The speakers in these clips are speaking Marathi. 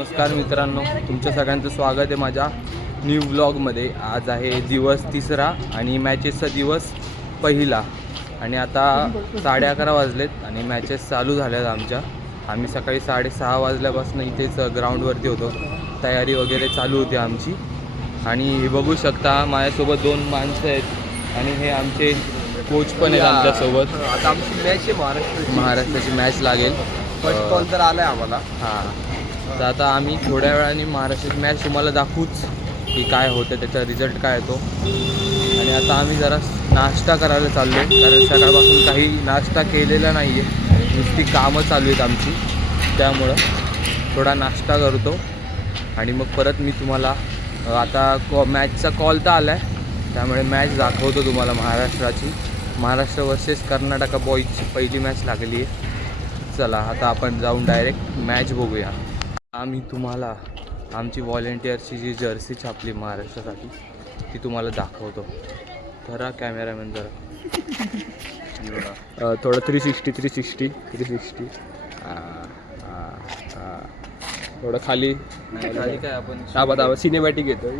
नमस्कार मित्रांनो तुमच्या सगळ्यांचं स्वागत आहे माझ्या न्यू ब्लॉगमध्ये आज आहे दिवस तिसरा आणि मॅचेसचा दिवस पहिला. आणि आता साडे अकरा वाजलेत आणि मॅचेस चालू झाल्यात आमच्या. आम्ही सकाळी साडेसहा वाजल्यापासून इथेच ग्राउंडवरती होतो. तयारी वगैरे चालू होती आमची. आणि हे बघू शकता माझ्यासोबत दोन माणसं आहेत आणि हे आमचे कोच पण आहेत आमच्यासोबत. आता आमची मॅच आहे महाराष्ट्र महाराष्ट्राची मॅच लागेल. फर्स्ट कॉल तर आलाय आम्हाला. हां. तर आता आम्ही थोड्या वेळाने महाराष्ट्राची मॅच तुम्हाला दाखवूच की काय होतं त्याचा रिझल्ट काय येतो. आणि आता आम्ही जरा नाश्ता करायला चाललो आहे कारण सकाळपासून काही नाश्ता केलेला नाही आहे नुसती कामं चालू आहेत आमची. त्यामुळं थोडा नाश्ता करतो. आणि मग परत मी तुम्हाला आता कॉ मॅचचा कॉल तर आला आहे त्यामुळे मॅच दाखवतो तुम्हाला महाराष्ट्राची. महाराष्ट्र वर्सेस कर्नाटका बॉईजची पहिली मॅच लागली आहे चला आता आपण जाऊन डायरेक्ट मॅच बघूया. आम्ही तुम्हाला आमची व्हॉलेंटिअरची जी जर्सी छापली महाराष्ट्रासाठी ती तुम्हाला दाखवतो. धरा कॅमेरामॅन जरा. थोडं three sixty three sixty three sixty थोडं खाली. खाली काय आपण दाबा दाबा. सिनेमॅटिक येतो.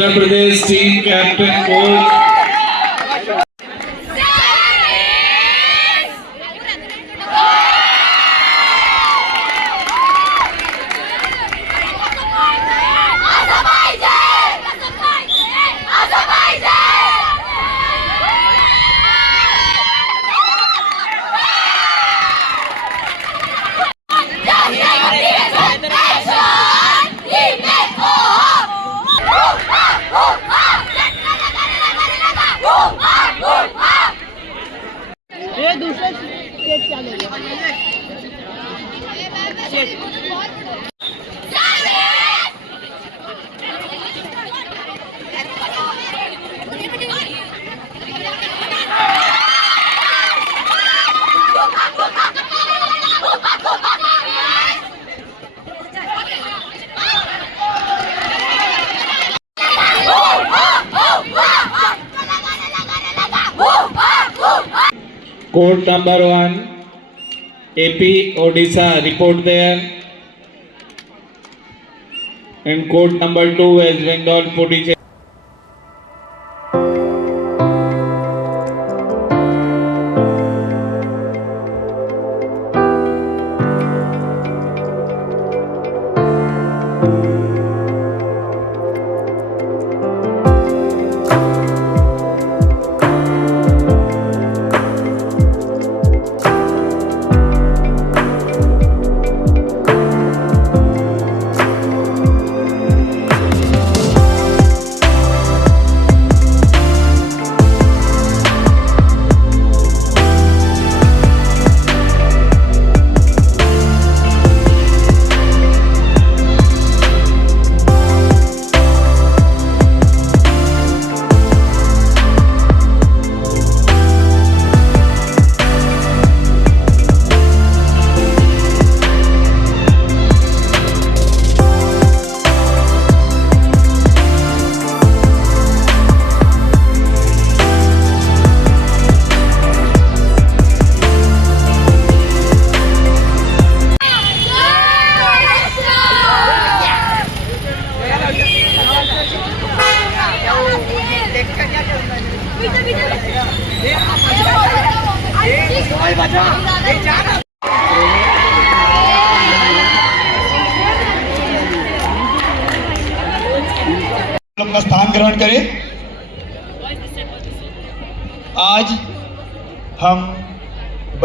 Andhra Pradesh team captain coach Court number one, AP Odisha, report there. And court number two, West Bengal, Puducherry.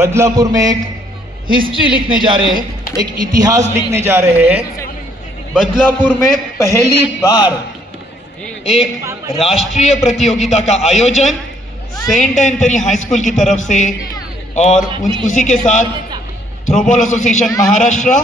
Badlapur में एक हिस्ट्री लिखने जा रहे हैं, एक इतिहास लिखने जा रहे हैं। बदलापुर में पहली बार एक राष्ट्रीय प्रतियोगिता का आयोजन सेंट एंथनी हाई स्कूल की तरफ़ से और उसी के साथ थ्रोबॉल एसोसिएशन महाराष्ट्र।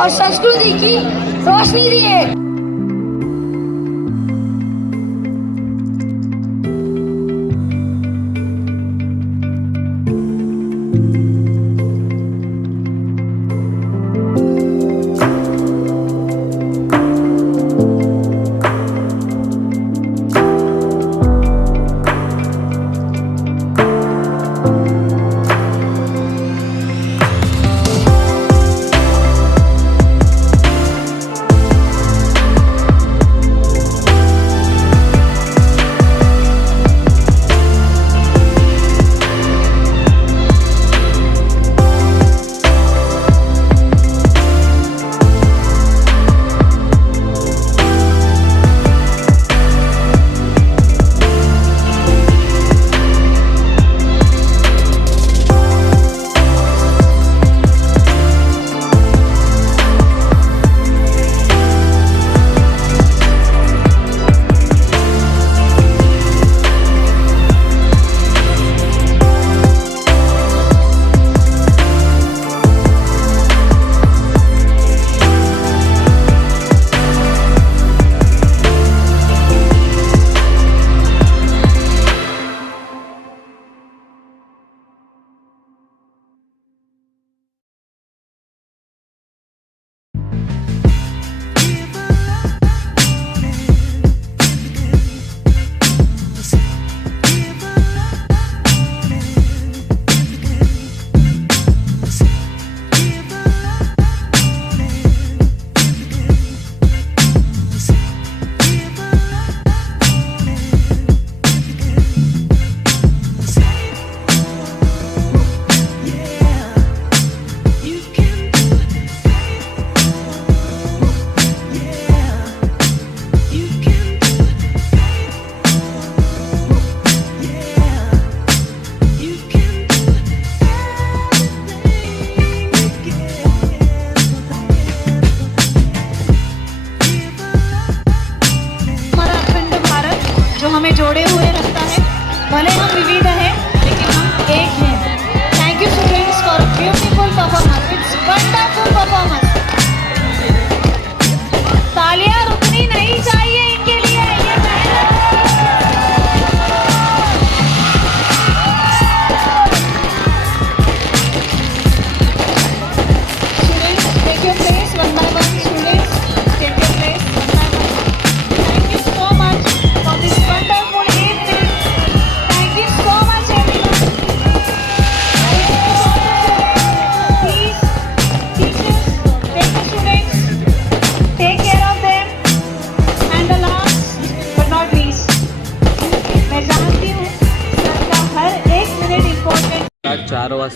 और संस्कृति की रोशनी दी है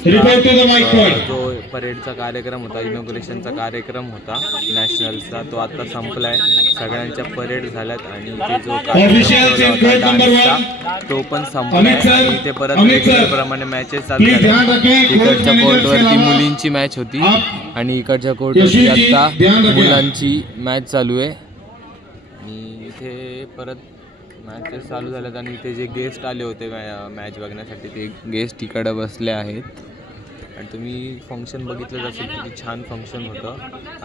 जो परेडचा कार्यक्रम होता इनॉग्रेशनचा कार्यक्रम होता नॅशनलचा तो आता संपलाय. सगळ्यांच्या परेड झाल्यात आणि ते जो कार्यक्रम होता तो पण संपलाय. ते परत प्रमाणे मॅचेस चालू झाल्या इकडच्या कोर्टवरती मुलींची मॅच होती आणि इकडच्या कोर्टवरती आता. मुलांची मॅच चालू आहे. आणि इथे परत मॅचेस चालू झाल्यात आणि इथे जे गेस्ट आले होते मॅच बघण्यासाठी ते गेस्ट इकडे बसले आहेत. आणि तुम्ही फंक्शन बघितलं असेल किती छान फंक्शन होतं.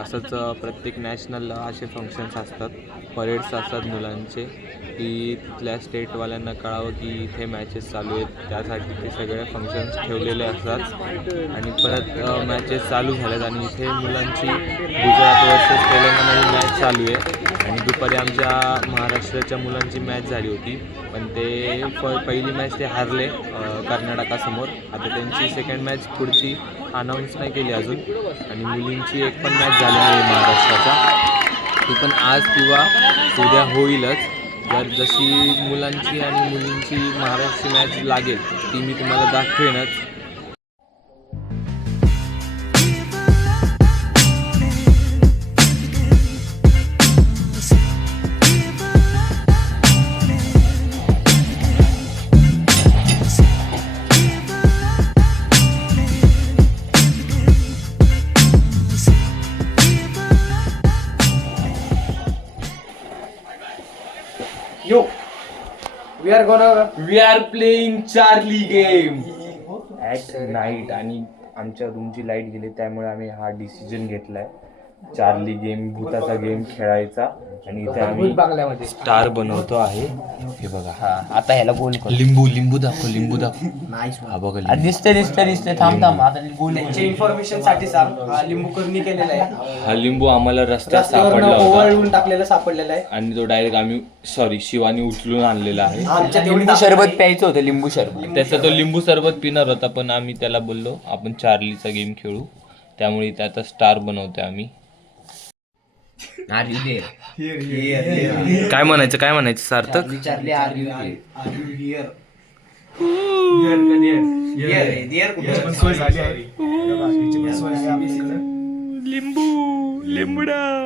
असंच प्रत्येक नॅशनलला असे फंक्शन्स असतात. परेड्स असतात मुलांचे की तिथल्या स्टेटवाल्यांना कळावं की इथे मॅचेस चालू आहेत. त्यासाठी ते सगळे फंक्शन्स ठेवलेले असतात. आणि परत मॅचेस चालू झाल्यात आणि इथे मुलांची गुजरात वर्सेस तेलंगणा मॅच चालू आहे. दुपारी आमच्या महाराष्ट्राच्या मुलांची मॅच झाली होती. पण ते प पहिली मॅच ते हारले कर्नाटकासमोर. आता त्यांची सेकंड मॅच पुढची अनाऊन्स नाही केली अजून. आणि मुलींची एक पण मॅच झाली आहे महाराष्ट्राचा. ती पण आज किंवा उद्या होईलच. जर जशी मुलांची आणि मुलींची महाराष्ट्राची मॅच लागेल ती मी तुम्हाला दाखवेनच. We are gonna we are playing Charlie game at night आणि आमच्या रूमची लाइट गेली त्यामुळे आम्ही हा डिसिजन घेतलाय. चार्ली गेम भूताचा गेम खेळायचा. आणि इथे आम्ही स्टार बनवतो आहे. हे बघा. हा आता ह्याला गोल कर. लिंबू लिंबू दाखव लिंबू दाखव. हा बघा लिंबू. दिसते दिसते दिसते थांब थांब. आता गोल इन्फॉर्मेशनसाठी सांग. हा लिंबू करणी केलेला आहे. हा लिंबू आम्हाला रस्त्यात रस्त्यावरनं सापडला होता. ओवाळून टाकलेला सापडलेला आहे. आणि तो डायरेक्ट आम्ही सॉरी शिवानी उचलून आणलेला आहे. आमच्या तेवढी लिंबू सरबत प्यायचं होतं लिंबू सरबत त्याचा तो लिंबू सरबत पिणार होता पण आम्ही त्याला बोललो आपण चार्लीचा गेम खेळू. त्यामुळे त्याचा स्टार बनवतोय आम्ही. आर यू काय म्हणायचं काय म्हणायचं सार्थक? विचारले आर यू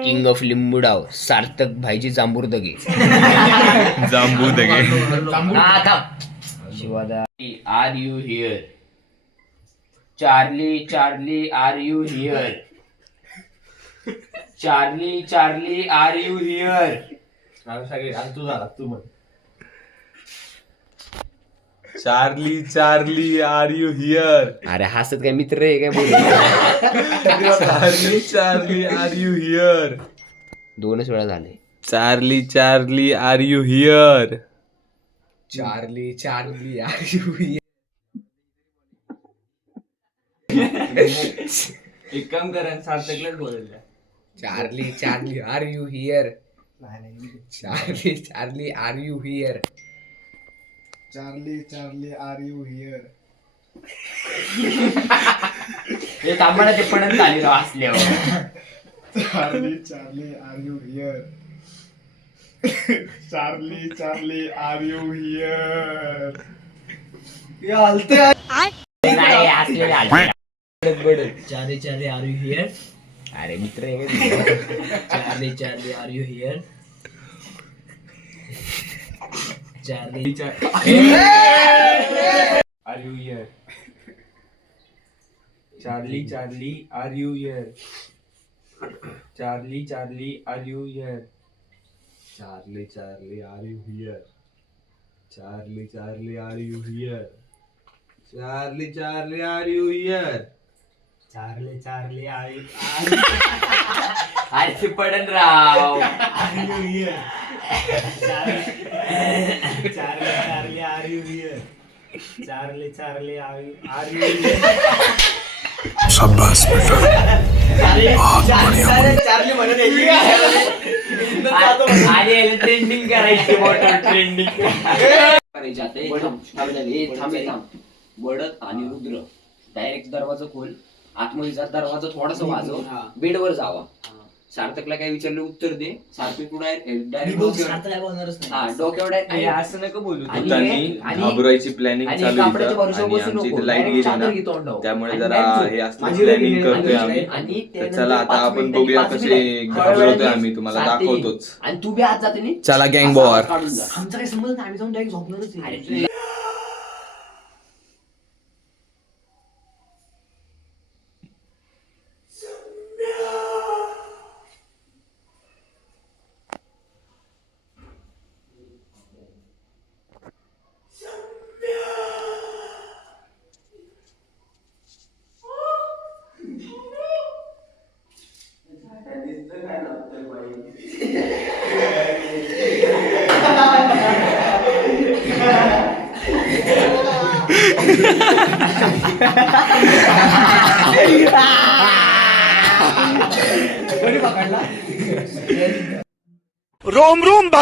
किंग ऑफ लिंबूडाव सार्थक भाईची जांबूर दगे जांबू दगे शिवादा. Are you here Charlie Charlie are you here Charlie Charlie are you here? Charlie Charlie are you here? अरे हसत काय मित्र आहे काय बोल? Charlie Charlie are you here? दोनच वेळा झाले. Charlie Charlie are you here? Charlie Charlie are एक काम करा सार्थकलाच बोलायला Charlie Charlie are you here Charlie Charlie are you here Charlie Charlie are you here हे थांबा ना ते पडत झाली राव असल्यावर. Charlie Charlie are you here Charlie Charlie are you here नाही असलेले आले. Charlie Charlie are you here अरे मित्र आहे का Charlie Charlie are you here Charlie are you here Charlie Charlie are you here Charlie Charlie are you here Charlie Charlie are you here Charlie Charlie are you here Charlie Charlie are you here Charlie Charlie are you अरे ते पडन राव. Charlie Charlie are you here. Charlie Charlie are you are you Charlie म्हणत अरे ट्रेंडिंग करायची मोटर ट्रेंडिंग बडत आणि रुद्र. डायरेक्ट दरवाजा खोल. आतमध्ये जात दरवाजा थोडासा वाजव. बेडवर जावा. सार्थकला काय विचारलं उत्तर दे. सार्थक तू डायरेक्ट हा डोक्यावर असं नका बोलू घाबरायची प्लॅनिंग चालू. त्यामुळे जरा हे असलं प्लॅनिंग करतोय आणि- आम्ही चला आता आपण बघूया कसे. घाबरवतोय. आम्ही तुम्हाला दाखवतोच. आणि तू बी आत जाते? चला काढून जा. आमचा काही नाही, आम्ही जाऊन डायरेक्ट झोपणारच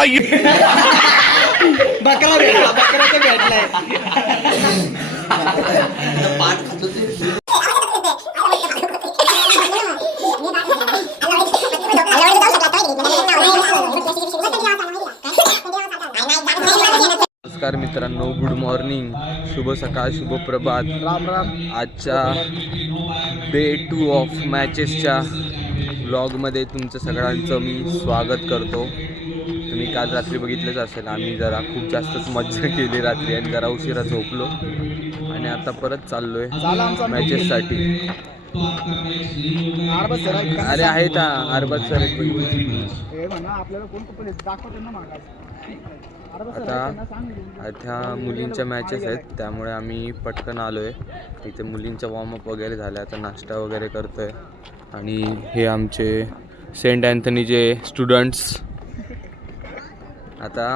भाई बकरा भेटला बकरा तर भेटलाय. नमस्कार मित्रांनो गुड मॉर्निंग शुभ सकाळ शुभ प्रभात. राम राम आजच्या डे टू ऑफ मॅचेसच्या ब्लॉगमध्ये तुमचं सगळ्यांचं मी स्वागत करतो. तुम्ही काल रात्री बघितलंच असेल. आम्ही जरा खूप जास्तच मज्जा केली रात्री आणि जरा उशिरा झोपलो. आणि आता परत चाललो आहे मॅचेससाठी. अरे आहेत अरबाज सर आता आता मुलींच्या मॅचेस आहेत. त्यामुळे आम्ही पटकन आलो आहे इथे मुलींचा वॉर्मअप वगैरे झाला आता नाश्ता वगैरे करतो आहे आणि हे आमचे सेंट अँथनीचे स्टुडंट्स आता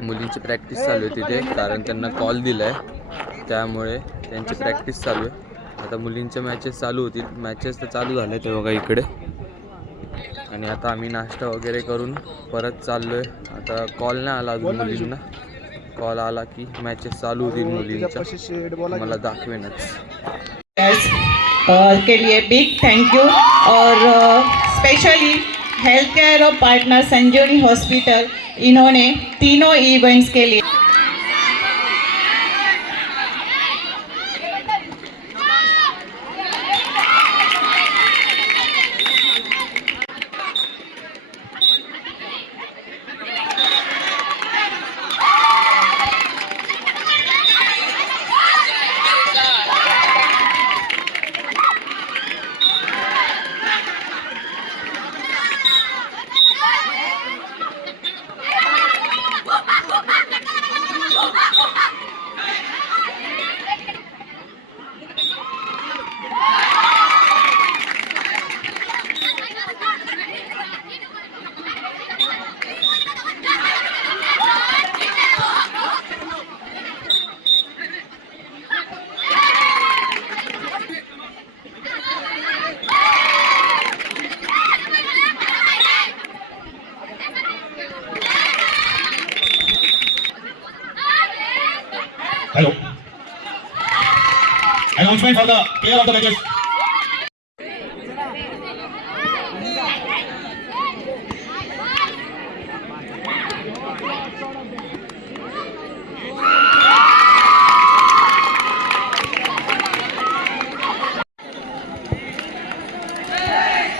मुलींची प्रॅक्टिस चालू आहे तिथे कारण त्यांना कॉल दिला आहे त्यामुळे त्यांची प्रॅक्टिस चालू आहे. आता मुलींच्या मॅचेस चालू होतील. मॅचेस तर चालू झाले ते बघा इकडे. आणि आता आम्ही नाश्ता वगैरे करून परत चाललो आहे आता कॉल नाही आला अजून मुलींना. कॉल आला की मॅचेस चालू होतील मुलींच्या. मला दाखवेनच. Uh, के लिए बिग थैंक यू और स्पेशली हेल्थ केयर और पार्टनर संजीवनी हॉस्पिटल इन्होंने तीनों इवेंट्स के लिए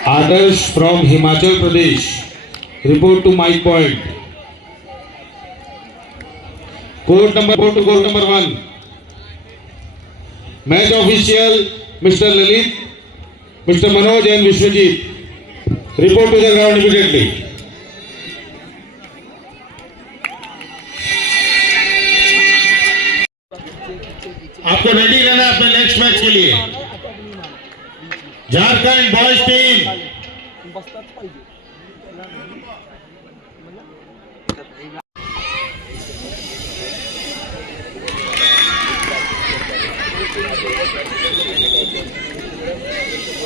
Adarsh from Himachal Pradesh report to my point court number four to court number one match official mister Lalit mister Manoj N Vishwajeet report to the ground immediately आपको रेडी रहना है अपने नेक्स्ट मैच के लिए झारखंड बॉयज टीम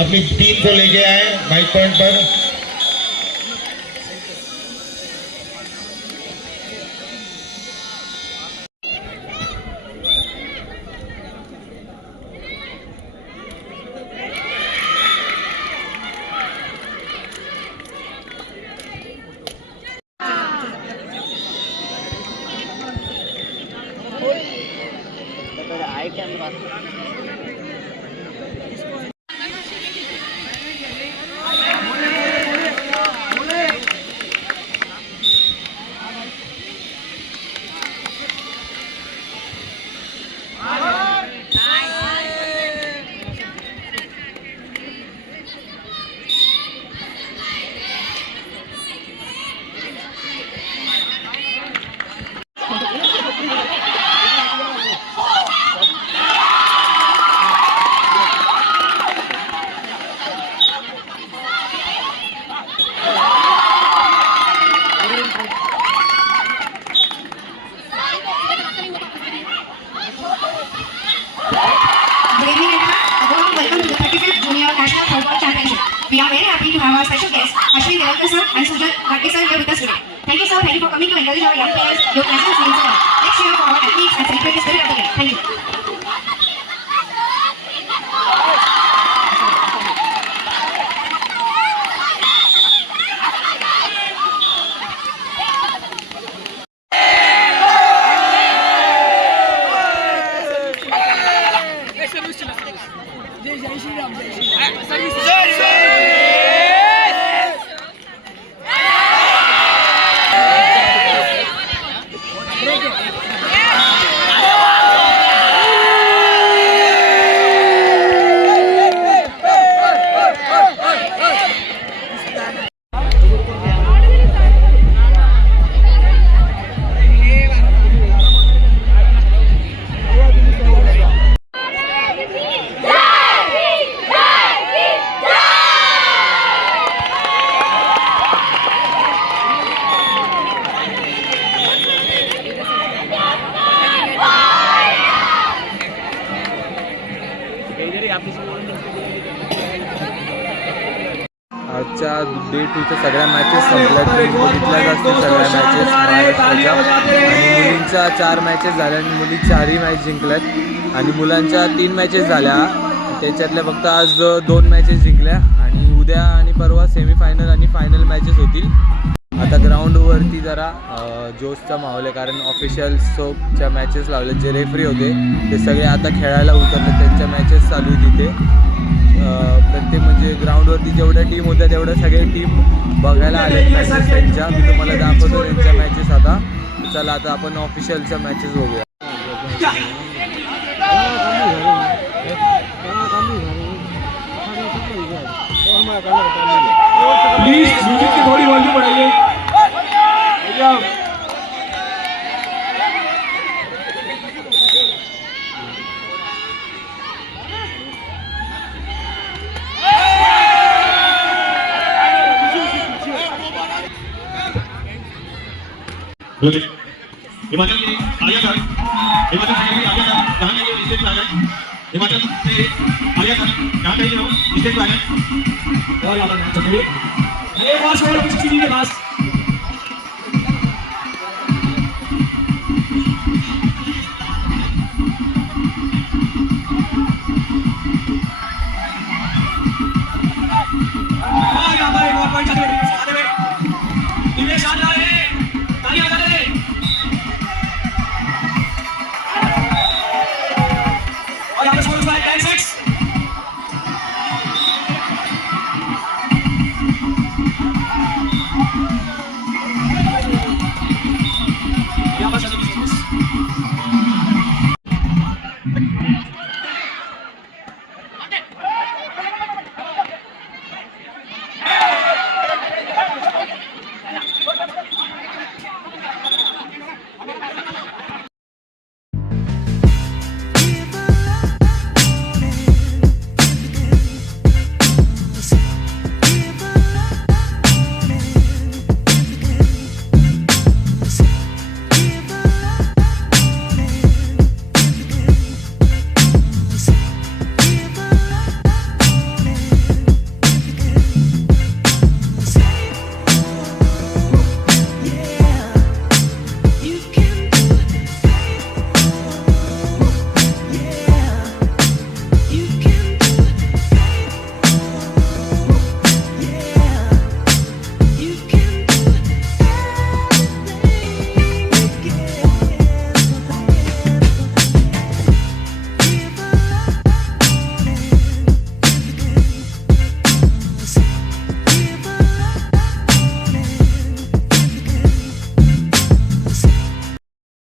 अपनी टीम को लेके आए माइक पॉइंट पर। डे टूच्या सगळ्या मॅचेस संपल्या. बघितल्याच असतील सगळ्या मॅचेस महाराष्ट्राच्या. आणि मुलींच्या चार मॅचेस झाल्या आणि मुली चारही मॅच जिंकल्यात. आणि मुलांच्या तीन मॅचेस झाल्या. त्याच्यातल्या फक्त आज दोन मॅचेस जिंकल्या. आणि उद्या आणि परवा सेमीफायनल आणि फायनल मॅचेस होतील. आता ग्राउंडवरती जरा जोशचा माहोल आहे. कारण ऑफिशियल सोपच्या मॅचेस लावले जे रेफरी होते ते सगळे आता खेळायला उतरले. त्यांच्या मॅचेस चालू तिथे प्रत्येक म्हणजे ग्राउंडवरती जेवढ्या टीम होत्या तेवढ्या सगळ्या टीम बघायला आले मॅचेस त्यांच्या मी तुम्हाला दाखवतो त्यांच्या मॅचेस आता चला आता आपण ऑफिशियलच्या मॅचेस बघूया प्लीज हिमाचल सर हिमाचल से भी सर जहाँ कहीं स्टेज पे आ जाए हिमाचल से आर्या सर जहाँ कहीं हो स्टेज पे आ जाए और यहाँ पर चलिए ये पास और किसी के पास है